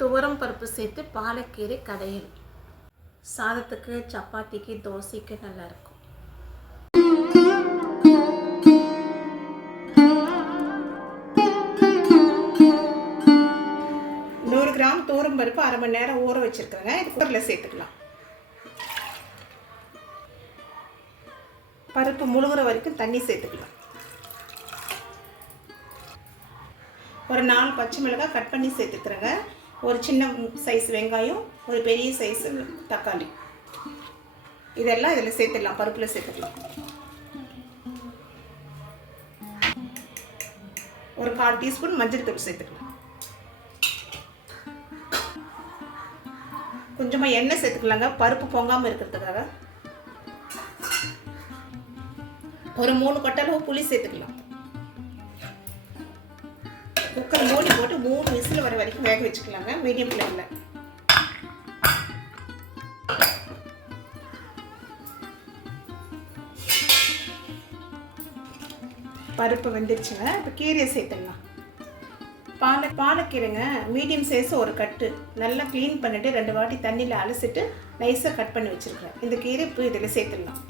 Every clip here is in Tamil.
துவரம் பருப்பு சேர்த்து பாலக்கீரை கடையல் சாதத்துக்கு, சப்பாத்திக்கு, தோசைக்கு நல்லாயிருக்கும். 100 கிராம் துவரம் பருப்பு அரை மணி நேரம் ஊற வச்சுருக்கேங்க. இது குக்கரில் சேர்த்துக்கலாம். பருப்பு முழுகிற வரைக்கும் தண்ணி சேர்த்துக்கலாம். ஒரு 4 பச்சை மிளகாய் கட் பண்ணி சேர்த்துக்கிறேங்க. ஒரு சின்ன சைஸ் வெங்காயம், ஒரு பெரிய சைஸ் தக்காளி, இதெல்லாம் இதில் சேர்த்துடலாம். பருப்பில் சேர்த்துக்கலாம். ஒரு 1/4 டீஸ்பூன் மஞ்சள் தூள் சேர்த்துக்கலாம். கொஞ்சமாக எண்ணெய் சேர்த்துக்கலாங்க, பருப்பு பொங்காமல் இருக்கிறதுக்காக. ஒரு 3 கொட்டளவு புளி சேர்த்துக்கலாம். குக்கர் மூடி போட்டு 3 விசில் வர வரைக்கும் வேக வச்சுக்கலாங்க, மீடியம் ஃப்ளேமில். பருப்பு வெந்துருச்சுங்க. இப்போ கீரையை சேர்த்துடலாம். பாலக்கீரைங்க மீடியம் சைஸ் ஒரு கட்டு நல்லா க்ளீன் பண்ணிவிட்டு 2 வாட்டி தண்ணியில் அலசிட்டு நைஸாக கட் பண்ணி வச்சுருக்கேன். இந்த கீரை இப்போ இதில் சேர்த்துடலாம்.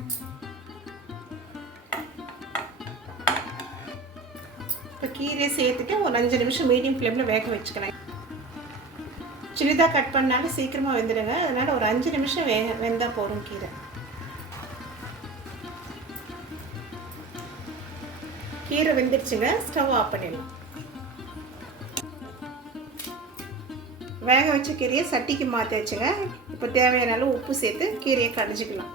இப்போ கீரையை சேர்த்துட்டு ஒரு 5 நிமிஷம் மீடியம் ஃப்ளேமில் வேக வச்சுக்கிறேன். சின்னதாக கட் பண்ணாலும் சீக்கிரமாக வெந்துடுங்க. அதனால் ஒரு 5 நிமிஷம் வெந்தால் போதும் கீரை. கீரை வெந்துடுச்சுங்க. ஸ்டவ் ஆஃப் பண்ணிடலாம். வேக வச்ச கீரையை சட்டிக்கு மாற்றி வச்சுங்க. இப்போ தேவையான அளவு உப்பு சேர்த்து கீரையை கடைஞ்சிக்கலாம்.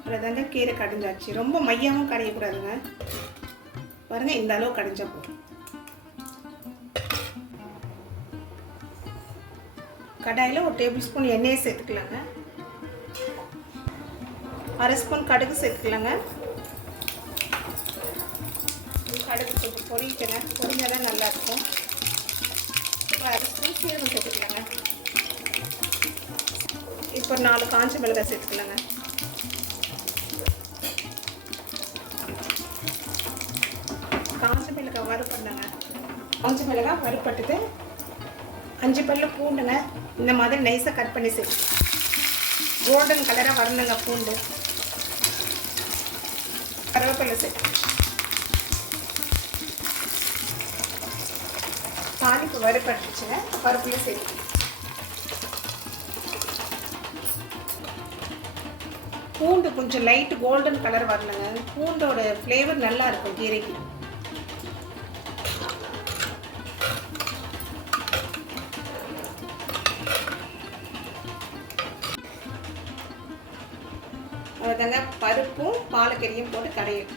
அவ்வளோதாங்க, கீரை கடைஞ்சாச்சு. ரொம்ப மையமும் கடையக்கூடாதுங்க. பாருங்கள், இந்த அளவு கடைஞ்சா போதும். கடாயில் ஒரு டேபிள் ஸ்பூன் எண்ணெயை சேர்த்துக்கலாங்க. அரை ஸ்பூன் கடுகு சேர்த்துக்கலாங்க. கடுகு கொஞ்சம் பொரிக்கங்க, பொரிஞ்சால் தான் நல்லாயிருக்கும். அரை ஸ்பூன் சீரகம் சேர்த்துக்கலாங்க. இப்போ 4 காஞ்ச மிளகாய் சேர்த்துக்கலாங்க. காஞ்ச மிளகாய் வறுப்பண்ணங்க. காஞ்ச மிளகாய் வறுப்பட்டுட்டு 5 பல்லு பூண்டுங்க. இந்த மாதிரி நைஸாக கட் பண்ணி சேர்த்து கோல்டன் கலராக வரணுங்க பூண்டு. கருவேப்பிலை சேர்த்து தாளிப்பு வறுப்பட்டுச்சுங்க. பருப்புல சேர்த்து பூண்டு கொஞ்சம் லைட் கோல்டன் கலர் வரணுங்க. பூண்டோட ஃப்ளேவர் நல்லா இருக்கும் கீரைக்கு. அதுதாங்க, பருப்பும் பாலக்கீரையும் போட்டு கடையும்.